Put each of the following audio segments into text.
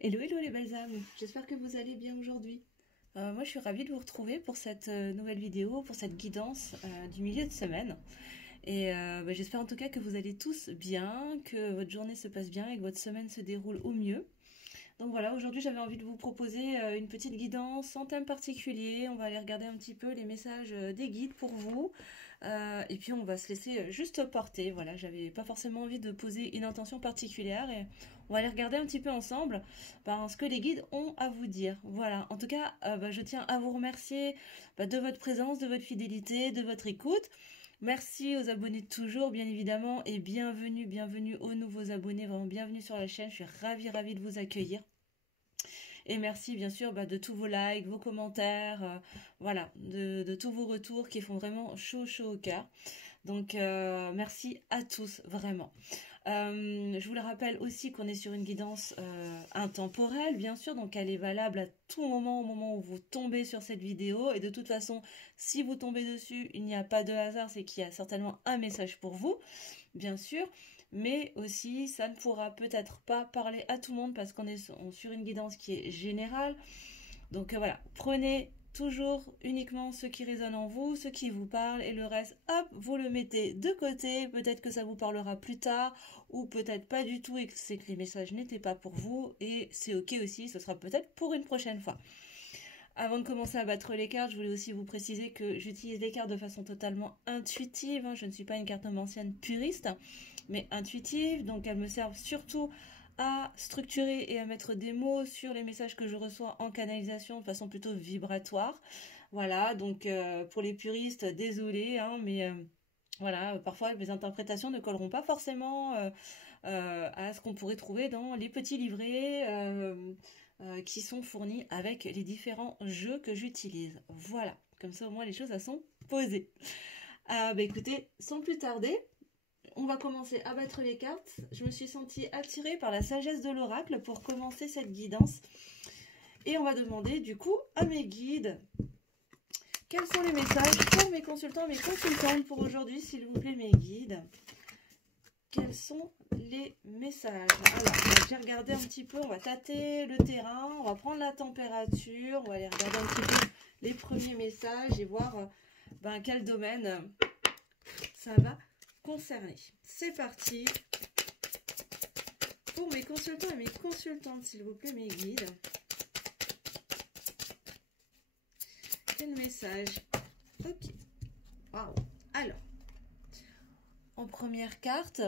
Hello, hello les belles âmes, j'espère que vous allez bien aujourd'hui. Moi je suis ravie de vous retrouver pour cette nouvelle vidéo, pour cette guidance du milieu de semaine. Et j'espère en tout cas que vous allez tous bien, que votre journée se passe bien et que votre semaine se déroule au mieux. Donc voilà, aujourd'hui j'avais envie de vous proposer une petite guidance sans thème particulier. On va aller regarder un petit peu les messages des guides pour vous. Et puis on va se laisser juste porter. Voilà, j'avais pas forcément envie de poser une intention particulière. Et on va aller regarder un petit peu ensemble ce que les guides ont à vous dire. Voilà, en tout cas, je tiens à vous remercier de votre présence, de votre fidélité, de votre écoute. Merci aux abonnés de toujours, bien évidemment, et bienvenue, bienvenue aux nouveaux abonnés, vraiment bienvenue sur la chaîne, je suis ravie de vous accueillir. Et merci bien sûr de tous vos likes, vos commentaires, voilà, de tous vos retours qui font vraiment chaud au cœur. Donc merci à tous, vraiment. Je vous le rappelle aussi qu'on est sur une guidance intemporelle, bien sûr, donc elle est valable à tout moment, au moment où vous tombez sur cette vidéo. Et de toute façon, si vous tombez dessus, il n'y a pas de hasard, c'est qu'il y a certainement un message pour vous, bien sûr. Mais aussi, ça ne pourra peut-être pas parler à tout le monde parce qu'on est sur une guidance qui est générale. Donc voilà, prenez toujours uniquement ce qui résonne en vous, ce qui vous parle, et le reste, hop, vous le mettez de côté. Peut-être que ça vous parlera plus tard, ou peut-être pas du tout, et que c'est que les messages n'étaient pas pour vous, et c'est ok aussi, ce sera peut-être pour une prochaine fois. Avant de commencer à battre les cartes, je voulais aussi vous préciser que j'utilise les cartes de façon totalement intuitive. Je ne suis pas une cartomancienne puriste, mais intuitive, donc elles me servent surtout à structurer et à mettre des mots sur les messages que je reçois en canalisation de façon plutôt vibratoire. Voilà, donc pour les puristes, désolé, mais voilà, parfois mes interprétations ne colleront pas forcément à ce qu'on pourrait trouver dans les petits livrets qui sont fournis avec les différents jeux que j'utilise. Voilà, comme ça au moins les choses elles sont posées. Écoutez, sans plus tarder, on va commencer à battre les cartes. Je me suis sentie attirée par la sagesse de l'oracle pour commencer cette guidance. Et on va demander du coup à mes guides quels sont les messages pour mes consultants et mes consultantes pour aujourd'hui, s'il vous plaît, mes guides. Quels sont les messages? Alors, j'ai regardé un petit peu, on va tâter le terrain, on va prendre la température, on va aller regarder un petit peu les premiers messages et voir quel domaine ça va concerner. C'est parti pour mes consultants et mes consultantes, s'il vous plaît, mes guides. Quel message? Ok. Waouh. Alors, en première carte,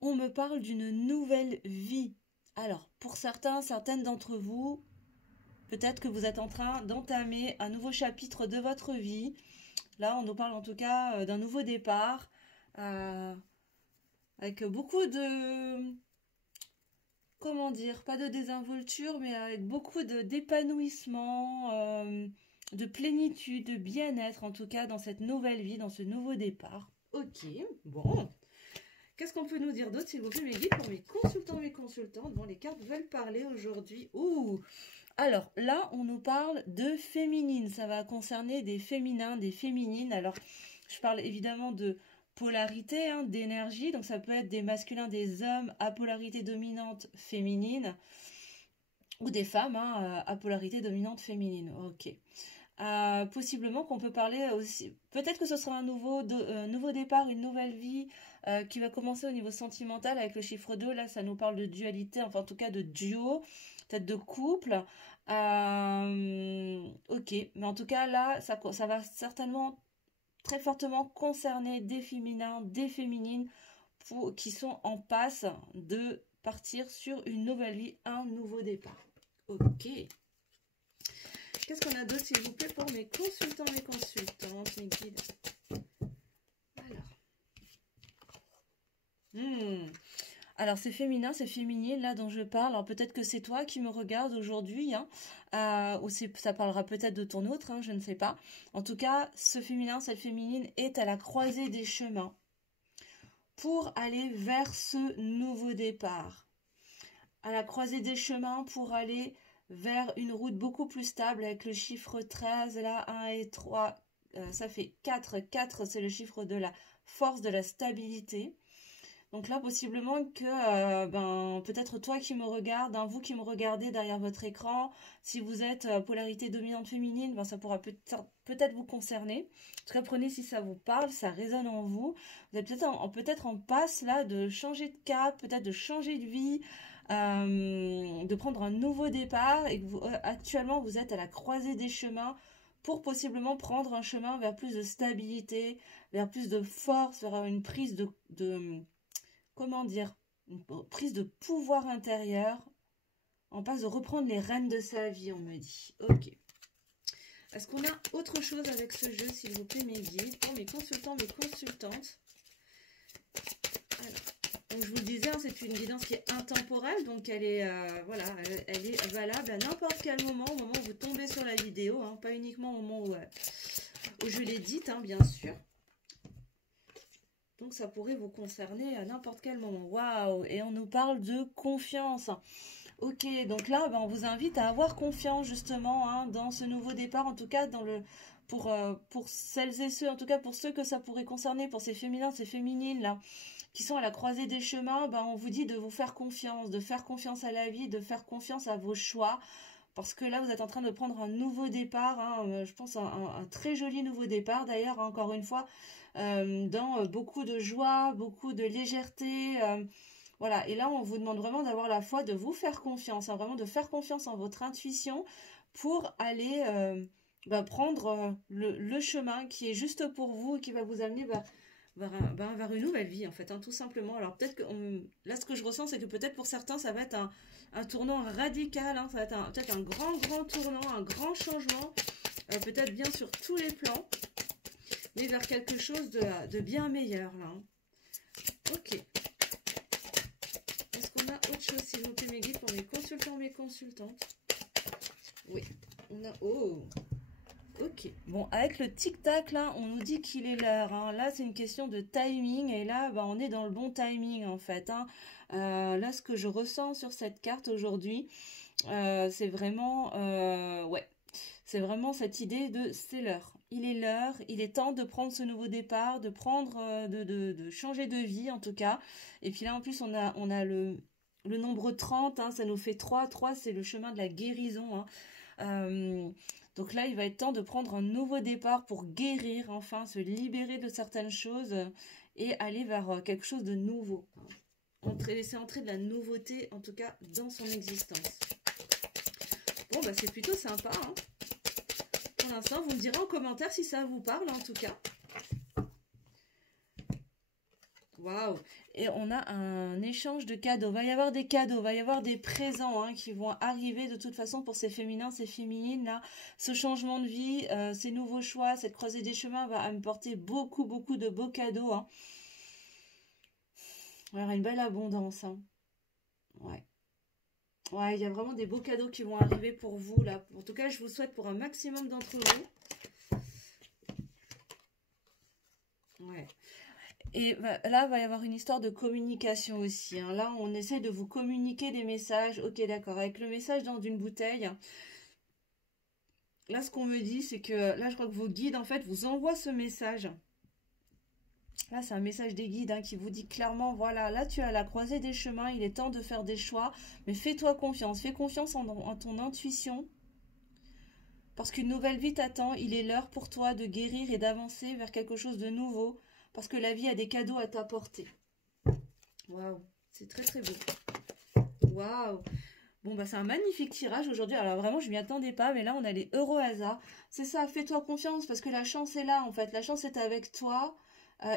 on me parle d'une nouvelle vie. Alors, pour certaines d'entre vous, peut-être que vous êtes en train d'entamer un nouveau chapitre de votre vie. Là, on nous parle en tout cas d'un nouveau départ, avec beaucoup de... Comment dire? Pas de désinvolture, mais avec beaucoup d'épanouissement, de plénitude, de bien-être, en tout cas, dans cette nouvelle vie, dans ce nouveau départ. Ok, bon. Qu'est-ce qu'on peut nous dire d'autre, s'il vous plaît, mes guides, pour mes consultants, mes consultantes? Bon, les cartes veulent parler aujourd'hui. Ouh! Alors, là, on nous parle de féminine. Ça va concerner des féminins, des féminines. Alors, je parle évidemment de polarité, d'énergie. Donc, ça peut être des masculins, des hommes à polarité dominante féminine. Ou des femmes à polarité dominante féminine. Ok. Possiblement qu'on peut parler aussi, peut-être que ce sera un nouveau départ, une nouvelle vie qui va commencer au niveau sentimental avec le chiffre 2. Là, ça nous parle de dualité, enfin en tout cas de duo, peut-être de couple. Ok, mais en tout cas là, ça va certainement très fortement concerner des féminins, des féminines qui sont en passe de partir sur une nouvelle vie, un nouveau départ. Ok. Qu'est-ce qu'on a d'autre, s'il vous plaît, pour mes consultants, mes consultantes, mes guides? Alors, c'est féminin, c'est féminine, là, dont je parle. Alors, peut-être que c'est toi qui me regardes aujourd'hui, ou ça parlera peut-être de ton autre, je ne sais pas. En tout cas, ce féminin, cette féminine est à la croisée des chemins pour aller vers ce nouveau départ. À la croisée des chemins pour aller vers une route beaucoup plus stable avec le chiffre 13, là, 1 et 3, ça fait 4. 4, c'est le chiffre de la force, de la stabilité. Donc là, possiblement que peut-être toi qui me regarde, hein, vous qui me regardez derrière votre écran, si vous êtes polarité dominante féminine, ça pourra peut-être vous concerner. En tout cas, prenez si ça vous parle, ça résonne en vous. Vous êtes peut-être en passe là de changer de cap, peut-être de changer de vie, de prendre un nouveau départ et que actuellement vous êtes à la croisée des chemins pour possiblement prendre un chemin vers plus de stabilité, vers plus de force, vers une prise comment dire, une prise de pouvoir intérieur. On passe de reprendre les rênes de sa vie, on me dit. Ok. Est-ce qu'on a autre chose avec ce jeu, s'il vous plaît, mes guides, pour mes consultants, mes consultantes? Alors, donc je vous le disais, hein, c'est une guidance qui est intemporelle, donc elle est, voilà, elle est valable à n'importe quel moment, au moment où vous tombez sur la vidéo, hein, pas uniquement au moment où je l'ai dite, hein, bien sûr. Donc ça pourrait vous concerner à n'importe quel moment. Waouh! Et on nous parle de confiance. Ok, donc là, on vous invite à avoir confiance justement, hein, dans ce nouveau départ, en tout cas pour celles et ceux, en tout cas pour ceux que ça pourrait concerner, pour ces féminins, ces féminines là, qui sont à la croisée des chemins, on vous dit de vous faire confiance, de faire confiance à la vie, de faire confiance à vos choix. Parce que là, vous êtes en train de prendre un nouveau départ, hein, je pense un très joli nouveau départ d'ailleurs, hein, encore une fois, dans beaucoup de joie, beaucoup de légèreté. Voilà, et là, on vous demande vraiment d'avoir la foi, de vous faire confiance, hein, vraiment de faire confiance en votre intuition pour aller prendre le chemin qui est juste pour vous et qui va vous amener vers une nouvelle vie, en fait, hein, tout simplement. Alors, peut-être que là, ce que je ressens, c'est que peut-être pour certains, ça va être un tournant radical, hein, ça va être peut-être un grand tournant, un grand changement, peut-être bien sur tous les plans, mais vers quelque chose de bien meilleur, là. Hein. Ok. Est-ce qu'on a autre chose, s'il vous plaît, mes guides, pour mes consultants, mes consultantes? Oui, on a... Oh! Ok. Bon, avec le tic-tac, là, on nous dit qu'il est l'heure. Hein. Là, c'est une question de timing. Et là, on est dans le bon timing, en fait. Hein. Là, ce que je ressens sur cette carte aujourd'hui, c'est vraiment... ouais. C'est vraiment cette idée de c'est l'heure. Il est l'heure. Il est temps de prendre ce nouveau départ, de prendre... de changer de vie, en tout cas. Et puis là, en plus, on a le nombre 30. Hein, ça nous fait 3. 3, c'est le chemin de la guérison. Hein. Donc là, il va être temps de prendre un nouveau départ pour guérir, enfin, se libérer de certaines choses et aller vers quelque chose de nouveau. Laisser entrer de la nouveauté, en tout cas, dans son existence. Bon, c'est plutôt sympa. Hein. Pour l'instant, vous me direz en commentaire si ça vous parle, en tout cas. Waouh! Et on a un échange de cadeaux. Il va y avoir des cadeaux, il va y avoir des présents, hein, qui vont arriver de toute façon pour ces féminins, ces féminines là. Ce changement de vie, ces nouveaux choix, cette croisée des chemins va me porter beaucoup de beaux cadeaux. Hein. Il y aura une belle abondance. Hein. Ouais. Ouais, il y a vraiment des beaux cadeaux qui vont arriver pour vous là. En tout cas, je vous souhaite pour un maximum d'entre vous. Ouais. Et là, il va y avoir une histoire de communication aussi. Hein. Là, on essaie de vous communiquer des messages. Ok, d'accord. Avec le message dans une bouteille. Là, ce qu'on me dit, c'est que... Là, je crois que vos guides, en fait, vous envoient ce message. Là, c'est un message des guides, hein, qui vous dit clairement, voilà, là, tu es à la croisée des chemins. Il est temps de faire des choix. Mais fais-toi confiance. Fais confiance en ton intuition. Parce qu'une nouvelle vie t'attend. Il est l'heure pour toi de guérir et d'avancer vers quelque chose de nouveau. Parce que la vie a des cadeaux à t'apporter. Waouh, c'est très beau. Waouh. Bon, c'est un magnifique tirage aujourd'hui. Alors vraiment, je m'y attendais pas, mais là, on a les euros hasard. C'est ça, fais-toi confiance parce que la chance est là, en fait. La chance est avec toi.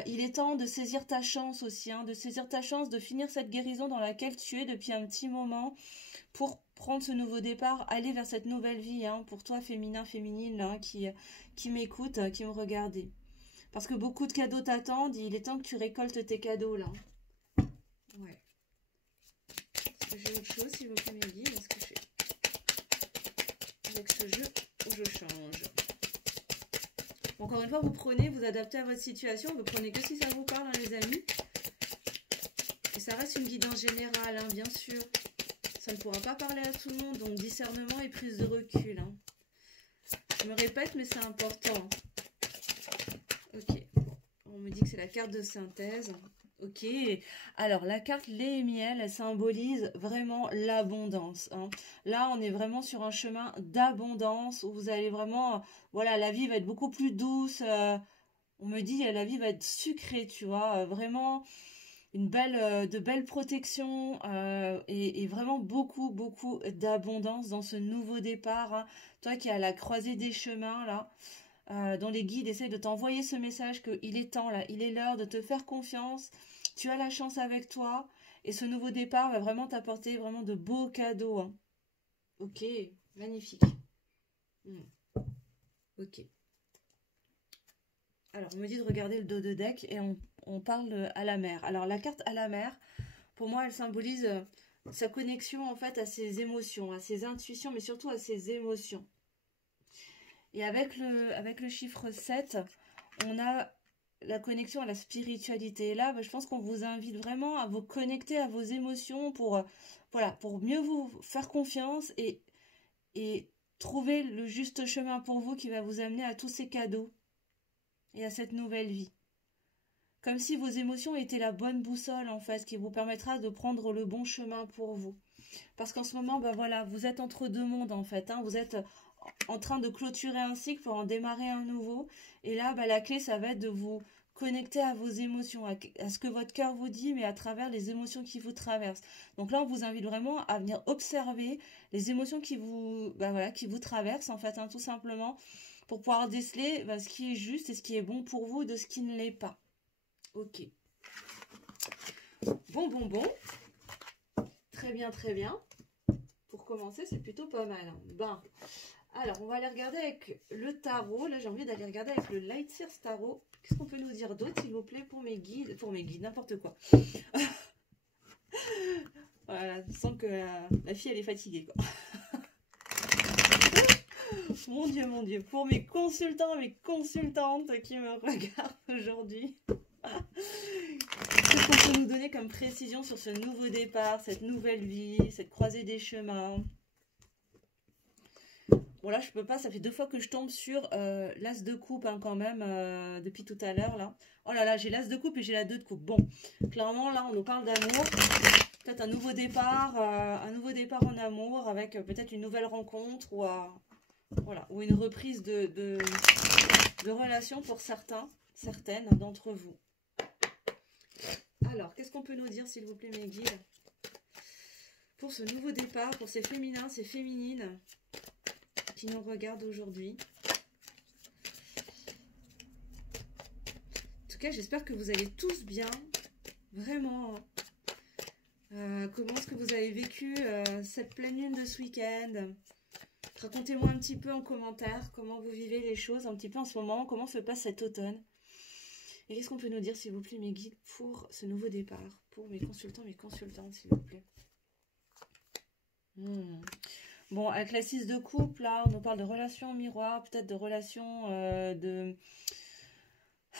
Il est temps de saisir ta chance aussi, hein, de saisir ta chance, de finir cette guérison dans laquelle tu es depuis un petit moment pour prendre ce nouveau départ, aller vers cette nouvelle vie, hein, pour toi, féminin, féminine, là, hein, qui m'écoute, qui me regarde. Parce que beaucoup de cadeaux t'attendent, il est temps que tu récoltes tes cadeaux, là. Ouais. Est-ce que j'ai autre chose, s'il vous plaît, mes guides? Est-ce que j'ai... Avec ce jeu où je change. Encore une fois, vous prenez, vous adaptez à votre situation, vous prenez que si ça vous parle, hein, les amis. Et ça reste une guidance générale, hein, bien sûr. Ça ne pourra pas parler à tout le monde, donc discernement et prise de recul. Hein. Je me répète, mais c'est important. Ok, bon. On me dit que c'est la carte de synthèse. Ok, alors la carte lait et miel, elle symbolise vraiment l'abondance, hein. Là, on est vraiment sur un chemin d'abondance où vous allez vraiment, voilà, la vie va être beaucoup plus douce. On me dit, la vie va être sucrée, tu vois, vraiment de belles protections et vraiment beaucoup, beaucoup d'abondance dans ce nouveau départ, hein. Toi qui es à la croisée des chemins, là, dont les guides essayent de t'envoyer ce message qu'il est temps, là, il est l'heure de te faire confiance, tu as la chance avec toi, et ce nouveau départ va vraiment t'apporter vraiment de beaux cadeaux, hein. Ok, magnifique. Hmm, ok. Alors, on me dit de regarder le dos de deck et on parle à la mer. Alors, la carte à la mer, pour moi, elle symbolise sa connexion en fait à ses émotions, à ses intuitions, mais surtout à ses émotions. Et avec le chiffre 7, on a la connexion à la spiritualité. Et là, je pense qu'on vous invite vraiment à vous connecter à vos émotions pour, voilà, pour mieux vous faire confiance et trouver le juste chemin pour vous qui va vous amener à tous ces cadeaux et à cette nouvelle vie. Comme si vos émotions étaient la bonne boussole, en fait, qui vous permettra de prendre le bon chemin pour vous. Parce qu'en ce moment, voilà, vous êtes entre deux mondes, en fait, hein. Vous êtes en train de clôturer un cycle pour en démarrer un nouveau. Et là, la clé, ça va être de vous connecter à vos émotions, à ce que votre cœur vous dit, mais à travers les émotions qui vous traversent. Donc là, on vous invite vraiment à venir observer les émotions qui vous, voilà, qui vous traversent, en fait, hein, tout simplement, pour pouvoir déceler ce qui est juste et ce qui est bon pour vous de ce qui ne l'est pas. Ok. Bon. Très bien, très bien. Pour commencer, c'est plutôt pas mal, hein. Ben, alors, on va aller regarder avec le tarot. Là, j'ai envie d'aller regarder avec le Light Sears Tarot. Qu'est-ce qu'on peut nous dire d'autre, s'il vous plaît, pour mes guides, n'importe quoi. Voilà, je sens que la fille, elle est fatiguée, quoi. Mon Dieu. Pour mes consultants, mes consultantes qui me regardent aujourd'hui. Qu'est-ce qu'on peut nous donner comme précision sur ce nouveau départ, cette nouvelle vie, cette croisée des chemins? Bon là je peux pas, ça fait 2 fois que je tombe sur l'as de coupe, hein, quand même, depuis tout à l'heure là. Oh là là, j'ai l'as de coupe et j'ai la 2 de coupe. Bon, clairement là on nous parle d'amour. Peut-être un nouveau départ en amour avec peut-être une nouvelle rencontre ou, voilà, ou une reprise de relation pour certaines d'entre vous. Alors, qu'est-ce qu'on peut nous dire, s'il vous plaît, mes guides, pour ce nouveau départ, pour ces féminins, ces féminines qui nous regardent aujourd'hui? En tout cas, j'espère que vous allez tous bien, vraiment. Comment est-ce que vous avez vécu cette pleine lune de ce week-end? Racontez-moi un petit peu en commentaire comment vous vivez les choses un petit peu en ce moment, comment se passe cet automne. Et qu'est-ce qu'on peut nous dire, s'il vous plaît, mes guides, pour ce nouveau départ, pour mes consultants, mes consultantes, s'il vous plaît. Bon, avec la 6 de coupe, là, on nous parle de relations miroir, peut-être de relations de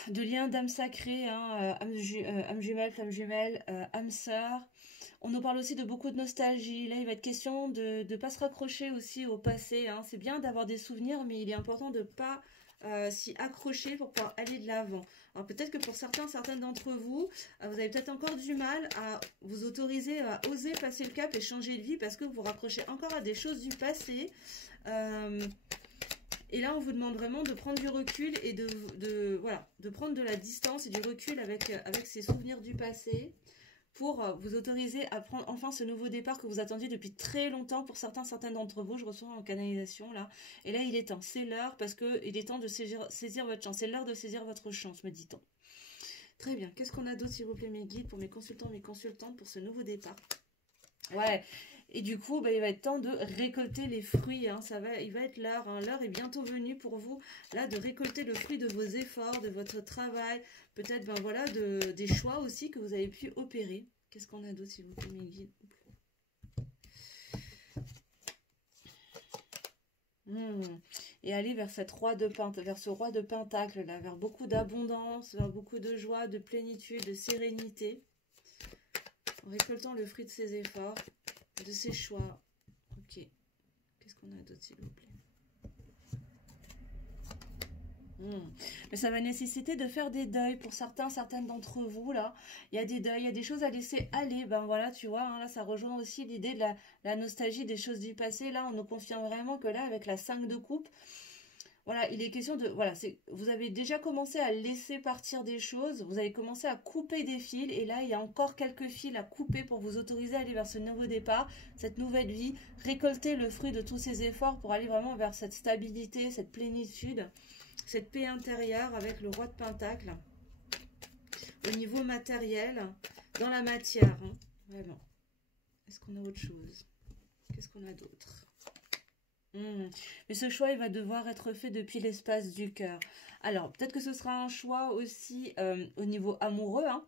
liens d'âme sacrée, hein, âme jumelle, flamme jumelle, âme sœur. On nous parle aussi de beaucoup de nostalgie. Là, il va être question de ne pas se raccrocher aussi au passé, hein. C'est bien d'avoir des souvenirs, mais il est important de ne pas s'y accrocher pour pouvoir aller de l'avant. Alors peut-être que pour certaines d'entre vous, vous avez peut-être encore du mal à vous autoriser à oser passer le cap et changer de vie parce que vous vous raccrochez encore à des choses du passé. Et là, on vous demande vraiment de prendre du recul et de prendre de la distance et du recul avec ces souvenirs du passé pour vous autoriser à prendre enfin ce nouveau départ que vous attendiez depuis très longtemps pour certaines d'entre vous. Je reçois en canalisation là. Et là, il est temps. C'est l'heure parce qu'il est temps de saisir votre chance. C'est l'heure de saisir votre chance, me dit-on. Très bien. Qu'est-ce qu'on a d'autre, s'il vous plaît, mes guides, pour mes consultants, mes consultantes, pour ce nouveau départ? Ouais. Et du coup, il va être temps de récolter les fruits, hein. Il va être l'heure, hein. L'heure est bientôt venue pour vous, là, de récolter le fruit de vos efforts, de votre travail, peut-être, voilà, des choix aussi que vous avez pu opérer. Qu'est-ce qu'on a d'autre, s'il vous plaît, mes guides? Et aller vers ce roi de Pentacle, là, vers beaucoup d'abondance, vers beaucoup de joie, de plénitude, de sérénité, en récoltant le fruit de ses efforts, de ses choix. Ok. Qu'est-ce qu'on a d'autre, s'il vous plaît? Hmm. Mais ça va nécessiter de faire des deuils pour certains, certaines d'entre vous, là. Il y a des deuils, il y a des choses à laisser aller. Ben voilà, tu vois, hein, là, ça rejoint aussi l'idée de la nostalgie des choses du passé. Là, on nous confirme vraiment que là, avec la 5 de coupe, voilà, il est question de... Voilà, vous avez déjà commencé à laisser partir des choses, vous avez commencé à couper des fils, et là, il y a encore quelques fils à couper pour vous autoriser à aller vers ce nouveau départ, cette nouvelle vie, récolter le fruit de tous ces efforts pour aller vraiment vers cette stabilité, cette plénitude, cette paix intérieure avec le roi de Pentacle, au niveau matériel, dans la matière, hein, vraiment. Est-ce qu'on a autre chose? Qu'est-ce qu'on a d'autre? Mais ce choix, il va devoir être fait depuis l'espace du cœur. Alors, peut-être que ce sera un choix aussi au niveau amoureux, hein.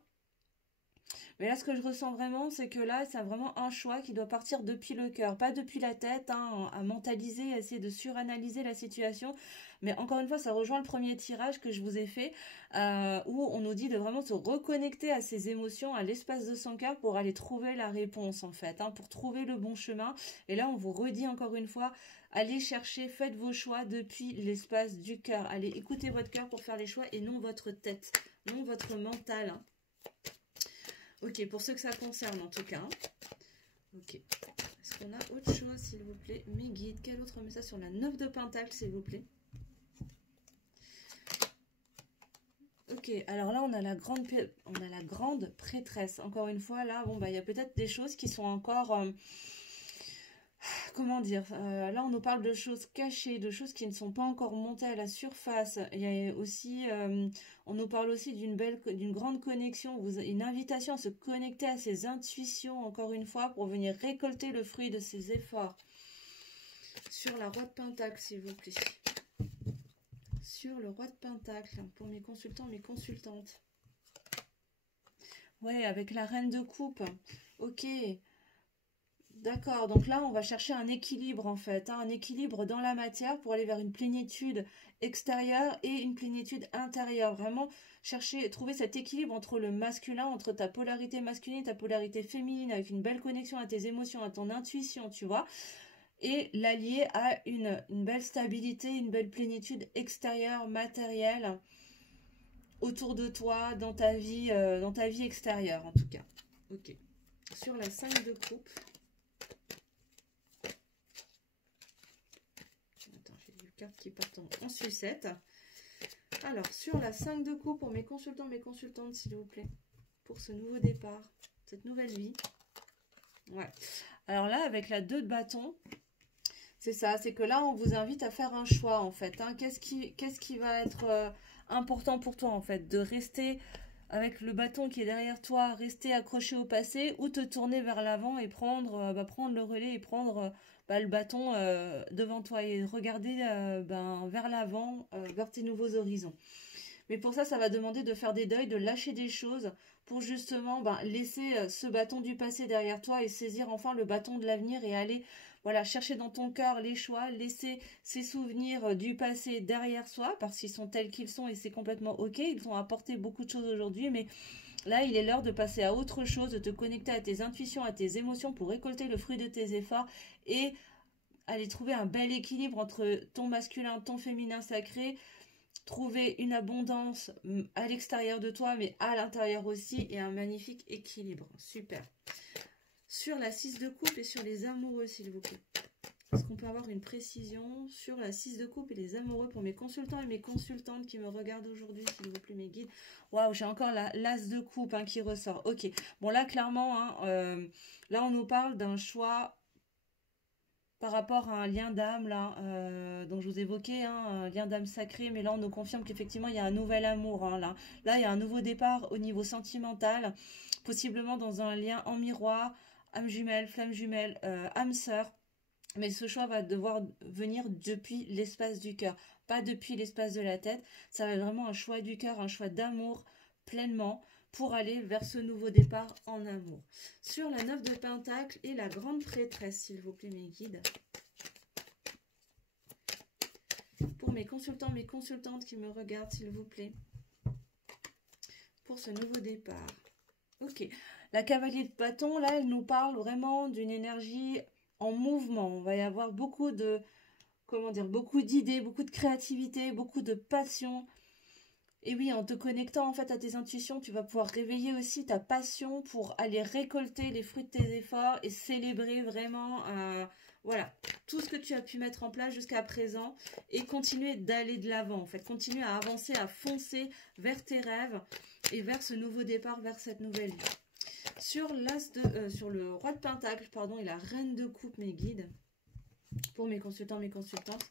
Mais là, ce que je ressens vraiment, c'est que là, c'est vraiment un choix qui doit partir depuis le cœur, pas depuis la tête, hein, à mentaliser, à essayer de suranalyser la situation. Mais encore une fois, ça rejoint le premier tirage que je vous ai fait, où on nous dit de vraiment se reconnecter à ses émotions, à l'espace de son cœur pour aller trouver la réponse, en fait, hein, pour trouver le bon chemin. Et là, on vous redit encore une fois, allez chercher, faites vos choix depuis l'espace du cœur. Allez écouter votre cœur pour faire les choix et non votre tête, non votre mental, hein. Ok, pour ceux que ça concerne en tout cas. Ok. Est-ce qu'on a autre chose, s'il vous plaît? Mes guides, quel autre message sur la 9 de Pentacle, s'il vous plaît? Ok, alors là, on a la grande prêtresse. Encore une fois, là, bon, bah, il y a peut-être des choses qui sont encore... comment dire, là on nous parle de choses cachées, de choses qui ne sont pas encore montées à la surface. Il y a aussi, on nous parle aussi d'une grande connexion, une invitation à se connecter à ses intuitions, encore une fois, pour venir récolter le fruit de ses efforts. Sur la roi de Pentacle, s'il vous plaît. Sur le roi de Pentacle, pour mes consultants, mes consultantes. Ouais, avec la reine de coupe. Ok. D'accord, donc là, on va chercher un équilibre en fait, hein, un équilibre dans la matière pour aller vers une plénitude extérieure et une plénitude intérieure. Vraiment trouver cet équilibre entre le masculin, entre ta polarité masculine et ta polarité féminine, avec une belle connexion à tes émotions, à ton intuition, tu vois, et l'allier à une belle stabilité, une belle plénitude extérieure, matérielle, autour de toi, dans ta vie extérieure en tout cas. Ok. Sur la 5 de coupe. Cartes qui partent en sucette. Alors, sur la 5 de coupe, pour mes consultants, mes consultantes, s'il vous plaît, pour ce nouveau départ, cette nouvelle vie. Ouais. Alors là, avec la 2 de bâton, c'est ça, c'est que là, on vous invite à faire un choix, en fait, hein. Qu'est-ce qui va être important pour toi, en fait? De rester avec le bâton qui est derrière toi, rester accroché au passé, ou te tourner vers l'avant et prendre le relais et prendre le bâton devant toi et regarder vers l'avant, vers tes nouveaux horizons. Mais pour ça, ça va demander de faire des deuils, de lâcher des choses pour justement laisser ce bâton du passé derrière toi et saisir enfin le bâton de l'avenir et aller chercher dans ton cœur les choix, laisser ces souvenirs du passé derrière soi parce qu'ils sont tels qu'ils sont et c'est complètement ok. Ils t'ont apporté beaucoup de choses aujourd'hui, mais là, il est l'heure de passer à autre chose, de te connecter à tes intuitions, à tes émotions pour récolter le fruit de tes efforts et aller trouver un bel équilibre entre ton masculin, ton féminin sacré, trouver une abondance à l'extérieur de toi, mais à l'intérieur aussi, et un magnifique équilibre. Super. Sur la 6 de coupe et sur les amoureux, s'il vous plaît. Est-ce qu'on peut avoir une précision sur la 6 de coupe et les amoureux pour mes consultants et mes consultantes qui me regardent aujourd'hui, s'il vous plaît, mes guides? Waouh, j'ai encore l'as de coupe qui ressort. Ok. Bon, là, clairement, là, on nous parle d'un choix par rapport à un lien d'âme, là, dont je vous évoquais, un lien d'âme sacré, mais là, on nous confirme qu'effectivement, il y a un nouvel amour, là. Là, il y a un nouveau départ au niveau sentimental, possiblement dans un lien en miroir, âme jumelle, flamme jumelle, âme sœur. Mais ce choix va devoir venir depuis l'espace du cœur, pas depuis l'espace de la tête. Ça va être vraiment un choix du cœur, un choix d'amour pleinement pour aller vers ce nouveau départ en amour. Sur la 9 de Pentacle et la grande prêtresse, s'il vous plaît, mes guides. Pour mes consultants, mes consultantes qui me regardent, s'il vous plaît. Pour ce nouveau départ. Ok. La cavalier de bâton, là, elle nous parle vraiment d'une énergie en mouvement. On va y avoir beaucoup de comment dire, beaucoup d'idées, beaucoup de créativité, beaucoup de passion. Et oui, en te connectant en fait à tes intuitions, tu vas pouvoir réveiller aussi ta passion pour aller récolter les fruits de tes efforts et célébrer vraiment voilà, tout ce que tu as pu mettre en place jusqu'à présent et continuer d'aller de l'avant en fait, continuer à avancer, à foncer vers tes rêves et vers ce nouveau départ, vers cette nouvelle vie. Sur sur le roi de Pentacle, pardon, et la reine de coupe, mes guides, pour mes consultants, mes consultantes.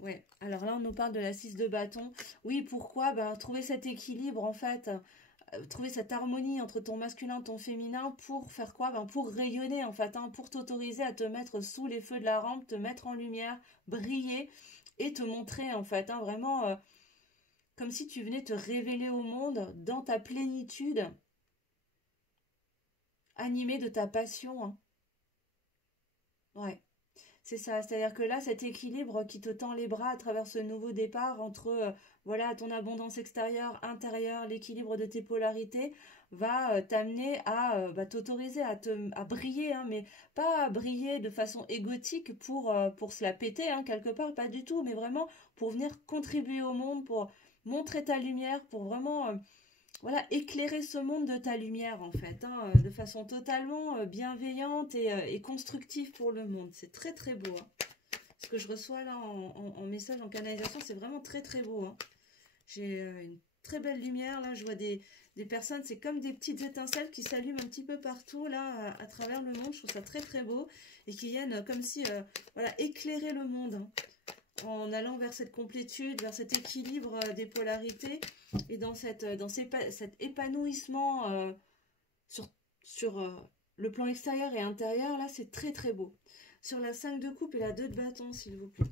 Ouais, alors là on nous parle de la 6 de bâton. Oui, pourquoi? Ben, trouver cet équilibre en fait, trouver cette harmonie entre ton masculin et ton féminin pour faire quoi? Ben, pour rayonner en fait, hein, pour t'autoriser à te mettre sous les feux de la rampe, te mettre en lumière, briller et te montrer en fait, hein, vraiment comme si tu venais te révéler au monde dans ta plénitude, animé de ta passion. Hein. Ouais. C'est ça, c'est-à-dire que là, cet équilibre qui te tend les bras à travers ce nouveau départ entre voilà, ton abondance extérieure, intérieure, l'équilibre de tes polarités, va t'amener à bah, t'autoriser à briller, hein, mais pas à briller de façon égotique pour se la péter, hein, quelque part, pas du tout, mais vraiment pour venir contribuer au monde, pour montrer ta lumière, pour vraiment voilà, éclairer ce monde de ta lumière en fait, hein, de façon totalement bienveillante et constructive pour le monde. C'est très très beau. Hein. Ce que je reçois là en message, en canalisation, c'est vraiment très très beau. Hein. J'ai une très belle lumière là, je vois des personnes, c'est comme des petites étincelles qui s'allument un petit peu partout là à travers le monde. Je trouve ça très très beau et qui viennent comme si voilà, éclairer le monde. Hein. En allant vers cette complétude, vers cet équilibre des polarités et dans cet épanouissement sur le plan extérieur et intérieur, là c'est très très beau. Sur la 5 de coupe et la 2 de bâton, s'il vous plaît.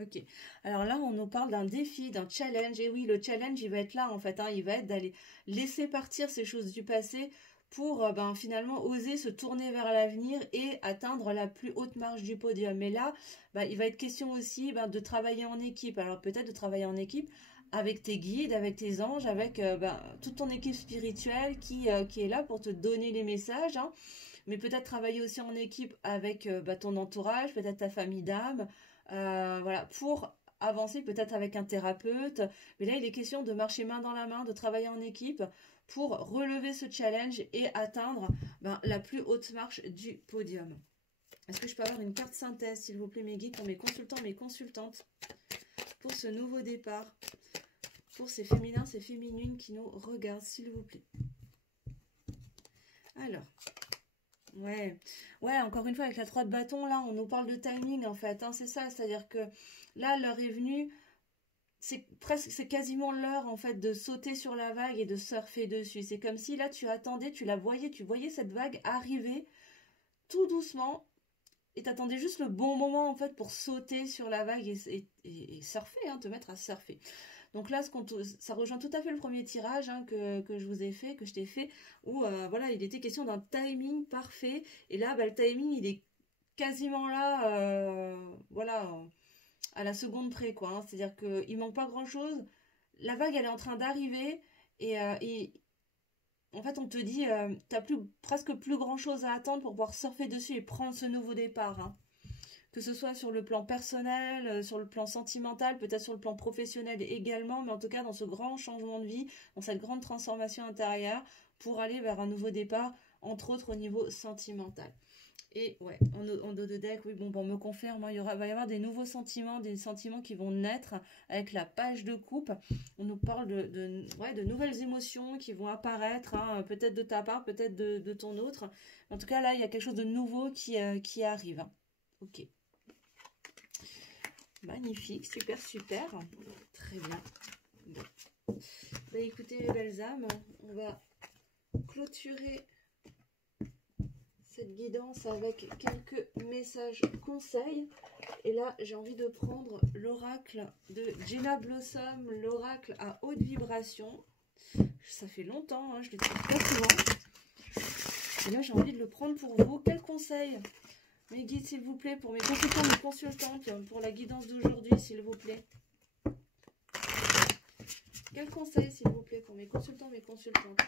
Ok, alors là on nous parle d'un défi, d'un challenge, et oui le challenge il va être là en fait, hein, il va être d'aller laisser partir ces choses du passé pour ben, finalement oser se tourner vers l'avenir et atteindre la plus haute marche du podium. Mais là, ben, il va être question aussi ben, de travailler en équipe. Alors peut-être de travailler en équipe avec tes guides, avec tes anges, avec ben, toute ton équipe spirituelle qui est là pour te donner les messages. Hein. Mais peut-être travailler aussi en équipe avec ben, ton entourage, peut-être ta famille d'âme. Voilà, pour avancer peut-être avec un thérapeute. Mais là, il est question de marcher main dans la main, de travailler en équipe pour relever ce challenge et atteindre ben, la plus haute marche du podium. Est-ce que je peux avoir une carte synthèse, s'il vous plaît, mes guides, pour mes consultants, mes consultantes, pour ce nouveau départ, pour ces féminins, ces féminines qui nous regardent, s'il vous plaît. Alors, ouais, encore une fois, avec la 3 de bâton, là, on nous parle de timing, en fait, hein, c'est ça, c'est-à-dire que là, l'heure est venue, c'est quasiment l'heure en fait de sauter sur la vague et de surfer dessus. C'est comme si là tu attendais, tu voyais cette vague arriver tout doucement et t'attendais juste le bon moment en fait pour sauter sur la vague et surfer, hein, te mettre à surfer. Donc là, ça rejoint tout à fait le premier tirage hein, que je vous ai fait, que je t'ai fait, où voilà, il était question d'un timing parfait. Et là, bah, le timing, il est quasiment là, voilà, à la seconde près, quoi. Hein. C'est-à-dire qu'il manque pas grand-chose. La vague, elle est en train d'arriver et en fait, on te dit, t'as presque plus grand-chose à attendre pour pouvoir surfer dessus et prendre ce nouveau départ. Hein. Que ce soit sur le plan personnel, sur le plan sentimental, peut-être sur le plan professionnel également, mais en tout cas dans ce grand changement de vie, dans cette grande transformation intérieure, pour aller vers un nouveau départ, entre autres au niveau sentimental. Et ouais, en dos de deck, oui, bon, me confirme, hein, va y avoir des nouveaux sentiments, des sentiments qui vont naître avec la page de coupe. On nous parle de nouvelles émotions qui vont apparaître, hein, peut-être de ta part, peut-être de ton autre. En tout cas, là, il y a quelque chose de nouveau qui arrive. Hein. Ok. Magnifique, super, super. Très bien. Bon. Bah, écoutez, les belles âmes, on va clôturer cette guidance avec quelques messages conseils. Et là, j'ai envie de prendre l'oracle de Jenna Blossom, l'oracle à haute vibration. Ça fait longtemps, hein, je le trouve pas souvent. Et là, j'ai envie de le prendre pour vous. Quel conseil, mes guides, s'il vous plaît, pour mes consultants, mes consultantes, pour la guidance d'aujourd'hui, s'il vous plaît. Quel conseil, s'il vous plaît, pour mes consultants, mes consultantes.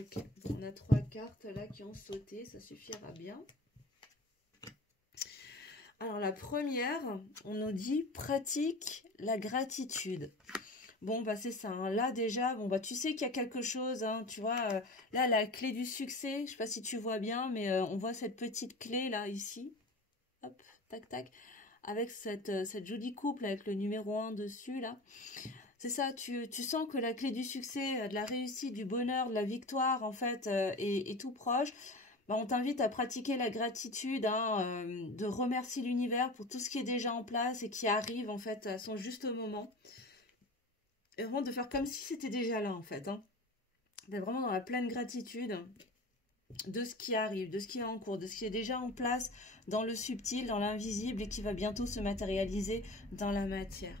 Ok, on a 3 cartes là qui ont sauté, ça suffira bien. Alors la première, on nous dit pratique la gratitude. Bon bah c'est ça, hein. Là déjà, bon bah tu sais qu'il y a quelque chose, hein, tu vois, là la clé du succès, je sais pas si tu vois bien, mais on voit cette petite clé là ici, hop, tac tac, avec cette jolie couple avec le numéro 1 dessus là. C'est ça, tu sens que la clé du succès, de la réussite, du bonheur, de la victoire en fait est tout proche. Bah, on t'invite à pratiquer la gratitude, hein, de remercier l'univers pour tout ce qui est déjà en place et qui arrive en fait à son juste moment. Et vraiment de faire comme si c'était déjà là en fait, hein. D'être vraiment dans la pleine gratitude de ce qui arrive, de ce qui est en cours, de ce qui est déjà en place dans le subtil, dans l'invisible et qui va bientôt se matérialiser dans la matière.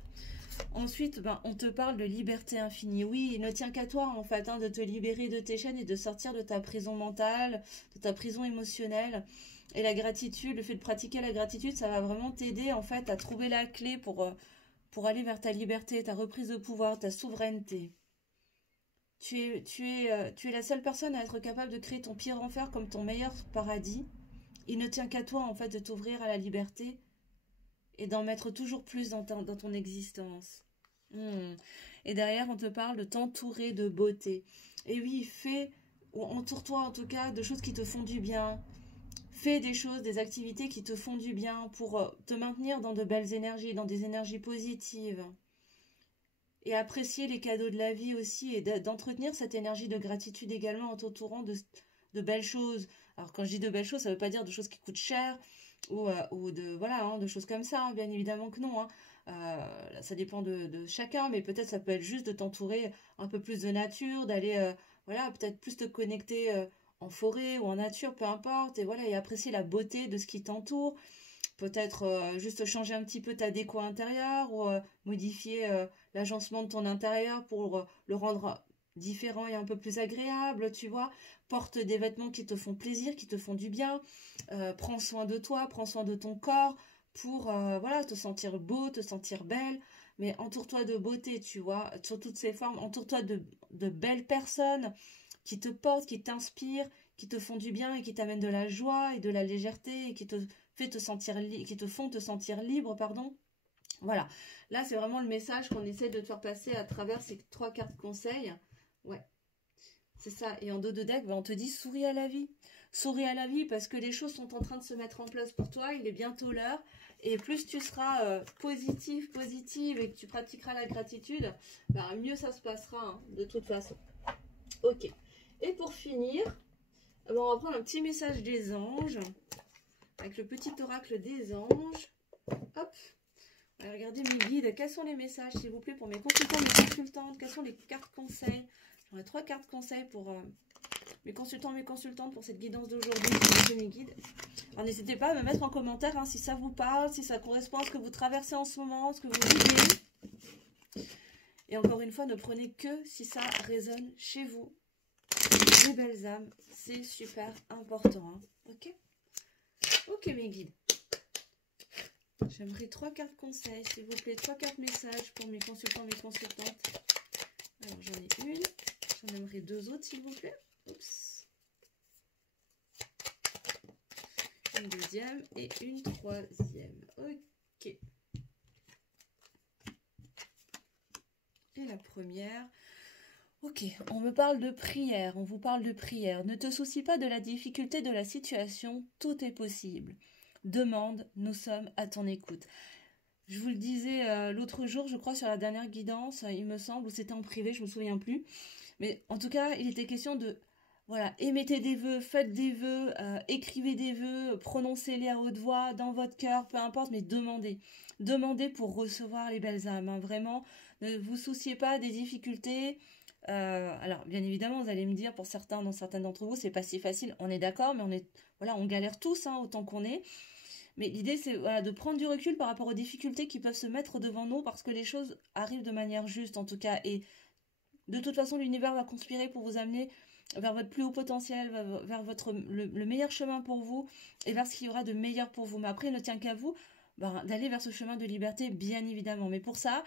Ensuite, ben, on te parle de liberté infinie. Oui, il ne tient qu'à toi, en fait, hein, de te libérer de tes chaînes et de sortir de ta prison mentale, de ta prison émotionnelle. Et la gratitude, le fait de pratiquer la gratitude, ça va vraiment t'aider, en fait, à trouver la clé pour aller vers ta liberté, ta reprise de pouvoir, ta souveraineté. Tu es la seule personne à être capable de créer ton pire enfer comme ton meilleur paradis. Il ne tient qu'à toi, en fait, de t'ouvrir à la liberté et d'en mettre toujours plus dans ton existence. Et derrière, on te parle de t'entourer de beauté. Et oui, entoure-toi en tout cas de choses qui te font du bien. Fais des choses, des activités qui te font du bien pour te maintenir dans de belles énergies, dans des énergies positives. Et apprécier les cadeaux de la vie aussi et d'entretenir cette énergie de gratitude également en t'entourant de belles choses. Alors quand je dis de belles choses, ça ne veut pas dire de choses qui coûtent cher, ou de voilà, hein, de choses comme ça, hein, bien évidemment que non, hein. Ça dépend de chacun, mais peut-être ça peut être juste de t'entourer un peu plus de nature, d'aller voilà, peut-être plus te connecter en forêt ou en nature, peu importe, et voilà, et apprécier la beauté de ce qui t'entoure. Peut-être juste changer un petit peu ta déco intérieure ou modifier l'agencement de ton intérieur pour le rendre différent et un peu plus agréable, tu vois. Porte des vêtements qui te font plaisir, qui te font du bien. Prends soin de toi, prends soin de ton corps pour voilà, te sentir beau, te sentir belle. Mais entoure-toi de beauté, tu vois, sur toutes ces formes. Entoure-toi de belles personnes qui te portent, qui t'inspirent, qui te font du bien et qui t'amènent de la joie et de la légèreté et qui te font te sentir libre, pardon. Voilà, là c'est vraiment le message qu'on essaie de te faire passer à travers ces 3 cartes conseils. Ouais, c'est ça. Et en dos de deck, ben, on te dit souris à la vie. Souris à la vie parce que les choses sont en train de se mettre en place pour toi. Il est bientôt l'heure. Et plus tu seras positive et que tu pratiqueras la gratitude, ben, mieux ça se passera, hein, de toute façon. Ok. Et pour finir, ben, on va prendre un petit message des anges. Avec le petit oracle des anges. Hop. On va regarder mes guides. Quels sont les messages, s'il vous plaît, pour mes consultants, mes consultantes? Quelles sont les cartes conseils? J'aurai 3 cartes conseils pour mes consultants, mes consultantes pour cette guidance d'aujourd'hui. Mes guides. Alors n'hésitez pas à me mettre en commentaire, hein, si ça vous parle, si ça correspond à ce que vous traversez en ce moment, ce que vous vivez. Et encore une fois, ne prenez que si ça résonne chez vous. Les belles âmes, c'est super important. Hein. Ok? Ok mes guides. J'aimerais 3 cartes conseils, s'il vous plaît, 3 cartes messages pour mes consultants, mes consultantes. Alors j'en ai une, j'en aimerais 2 autres, s'il vous plaît. Oups. Une deuxième et une troisième. Ok. Et la première. Ok, on me parle de prière, on vous parle de prière. Ne te soucie pas de la difficulté de la situation, tout est possible. Demande, nous sommes à ton écoute. Je vous le disais l'autre jour, je crois, sur la dernière guidance, il me semble, ou c'était en privé, je ne me souviens plus. Mais en tout cas, il était question de, voilà, émettez des vœux, faites des vœux, écrivez des vœux, prononcez-les à haute voix, dans votre cœur, peu importe, mais demandez. Demandez pour recevoir les belles âmes, hein, vraiment. Ne vous souciez pas des difficultés. Alors, bien évidemment, vous allez me dire, pour certains, dans certaines d'entre vous, c'est pas si facile, on est d'accord, mais on galère tous, hein, autant qu'on est. Mais l'idée, c'est voilà, de prendre du recul par rapport aux difficultés qui peuvent se mettre devant nous parce que les choses arrivent de manière juste, en tout cas. Et de toute façon, l'univers va conspirer pour vous amener vers votre plus haut potentiel, vers le meilleur chemin pour vous et vers ce qu'il y aura de meilleur pour vous. Mais après, il ne tient qu'à vous d'aller vers ce chemin de liberté, bien évidemment. Mais pour ça,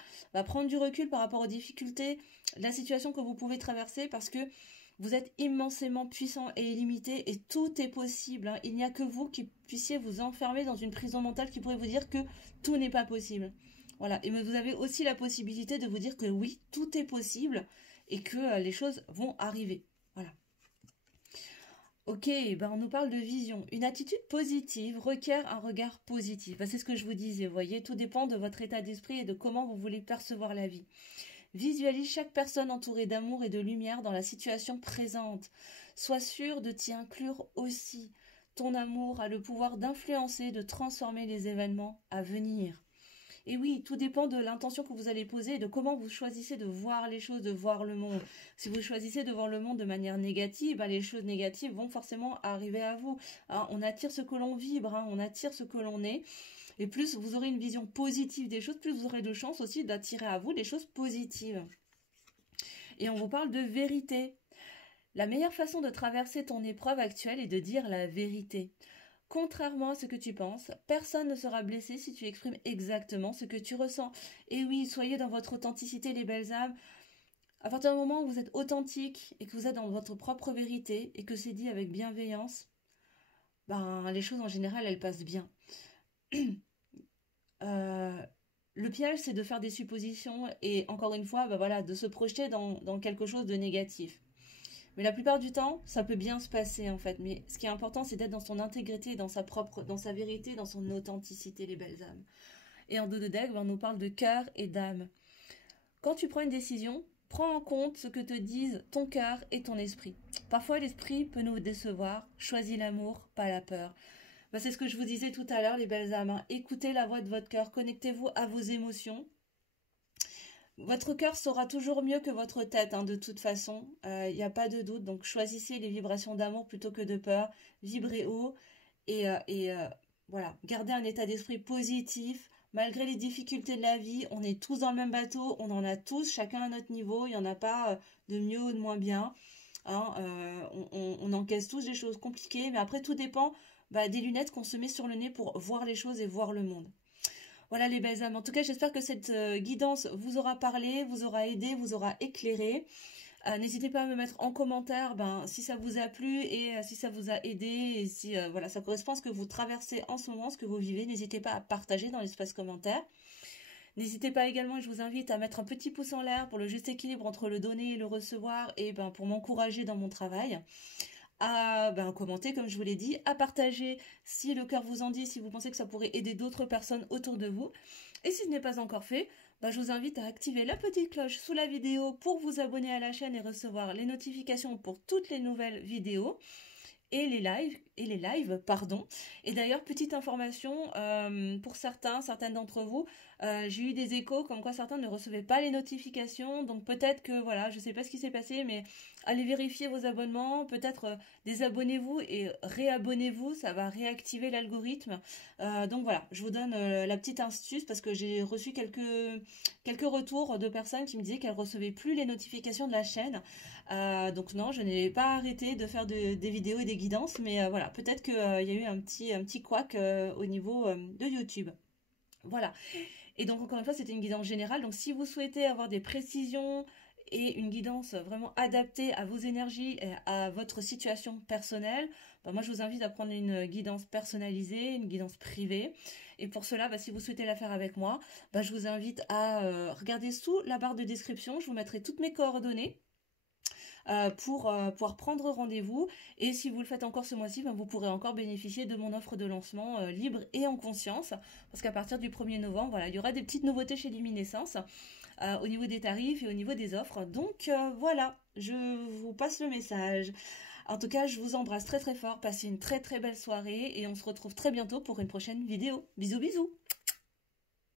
prendre du recul par rapport aux difficultés, la situation que vous pouvez traverser parce que Vous êtes immensément puissant et illimité et tout est possible. Hein. Il n'y a que vous qui puissiez vous enfermer dans une prison mentale qui pourrait vous dire que tout n'est pas possible. Voilà. Et vous avez aussi la possibilité de vous dire que oui, tout est possible et que les choses vont arriver. Voilà. Ok, ben on nous parle de vision. Une attitude positive requiert un regard positif. Ben c'est ce que je vous disais, vous voyez, tout dépend de votre état d'esprit et de comment vous voulez percevoir la vie. Visualise chaque personne entourée d'amour et de lumière dans la situation présente. Sois sûr de t'y inclure aussi. Ton amour a le pouvoir d'influencer, de transformer les événements à venir. Et oui, tout dépend de l'intention que vous allez poser et de comment vous choisissez de voir les choses, de voir le monde. Si vous choisissez de voir le monde de manière négative, ben les choses négatives vont forcément arriver à vous. Hein, on attire ce que l'on vibre, hein, on attire ce que l'on est. Et plus vous aurez une vision positive des choses, plus vous aurez de chances aussi d'attirer à vous des choses positives. Et on vous parle de vérité. La meilleure façon de traverser ton épreuve actuelle est de dire la vérité. Contrairement à ce que tu penses, personne ne sera blessé si tu exprimes exactement ce que tu ressens. Et oui, soyez dans votre authenticité, les belles âmes. À partir du moment où vous êtes authentique et que vous êtes dans votre propre vérité et que c'est dit avec bienveillance, ben les choses en général, elles passent bien. Le piège, c'est de faire des suppositions et encore une fois, ben voilà, de se projeter dans quelque chose de négatif. Mais la plupart du temps, ça peut bien se passer en fait. Mais ce qui est important, c'est d'être dans son intégrité, dans sa vérité, dans son authenticité, les belles âmes. Et en dos de deck, ben, on nous parle de cœur et d'âme. Quand tu prends une décision, prends en compte ce que te disent ton cœur et ton esprit. Parfois, l'esprit peut nous décevoir. Choisis l'amour, pas la peur. Ben, c'est ce que je vous disais tout à l'heure, les belles âmes. Hein. Écoutez la voix de votre cœur, connectez-vous à vos émotions. Votre cœur saura toujours mieux que votre tête, hein, de toute façon. Il n'y a pas de doute. Donc, choisissez les vibrations d'amour plutôt que de peur. Vibrez haut et voilà. Gardez un état d'esprit positif. Malgré les difficultés de la vie, on est tous dans le même bateau. On en a tous, chacun à notre niveau. Il n'y en a pas de mieux ou de moins bien. Hein, on encaisse tous des choses compliquées. Mais après, tout dépend des lunettes qu'on se met sur le nez pour voir les choses et voir le monde. Voilà les belles âmes. En tout cas, j'espère que cette guidance vous aura parlé, vous aura aidé, vous aura éclairé. N'hésitez pas à me mettre en commentaire si ça vous a plu et si ça vous a aidé et si voilà, ça correspond à ce que vous traversez en ce moment, ce que vous vivez. N'hésitez pas à partager dans l'espace commentaire. N'hésitez pas également, je vous invite à mettre un petit pouce en l'air pour le juste équilibre entre le donner et le recevoir et pour m'encourager dans mon travail. À commenter comme je vous l'ai dit, à partager si le cœur vous en dit, si vous pensez que ça pourrait aider d'autres personnes autour de vous. Et si ce n'est pas encore fait, je vous invite à activer la petite cloche sous la vidéo pour vous abonner à la chaîne et recevoir les notifications pour toutes les nouvelles vidéos et les lives. Et d'ailleurs, petite information, pour certaines d'entre vous, j'ai eu des échos comme quoi certains ne recevaient pas les notifications, donc peut-être que, voilà, je ne sais pas ce qui s'est passé, mais allez vérifier vos abonnements, peut-être désabonnez-vous et réabonnez-vous, ça va réactiver l'algorithme. Donc voilà, je vous donne la petite astuce parce que j'ai reçu quelques retours de personnes qui me disaient qu'elles ne recevaient plus les notifications de la chaîne. Donc non, je n'ai pas arrêté de faire des vidéos et des guidances, mais voilà, peut-être qu'il y a eu un petit couac au niveau de YouTube. Voilà. Et donc encore une fois, c'était une guidance générale. Donc si vous souhaitez avoir des précisions et une guidance vraiment adaptée à vos énergies et à votre situation personnelle, moi je vous invite à prendre une guidance personnalisée, une guidance privée. Et pour cela, si vous souhaitez la faire avec moi, je vous invite à regarder sous la barre de description. Je vous mettrai toutes mes coordonnées. Pour pouvoir prendre rendez-vous. Et si vous le faites encore ce mois-ci, vous pourrez encore bénéficier de mon offre de lancement libre et en conscience, parce qu'à partir du 1er novembre, voilà, il y aura des petites nouveautés chez Luminescence au niveau des tarifs et au niveau des offres. Donc voilà, je vous passe le message. En tout cas, je vous embrasse très très fort, passez une très très belle soirée et on se retrouve très bientôt pour une prochaine vidéo. Bisous bisous.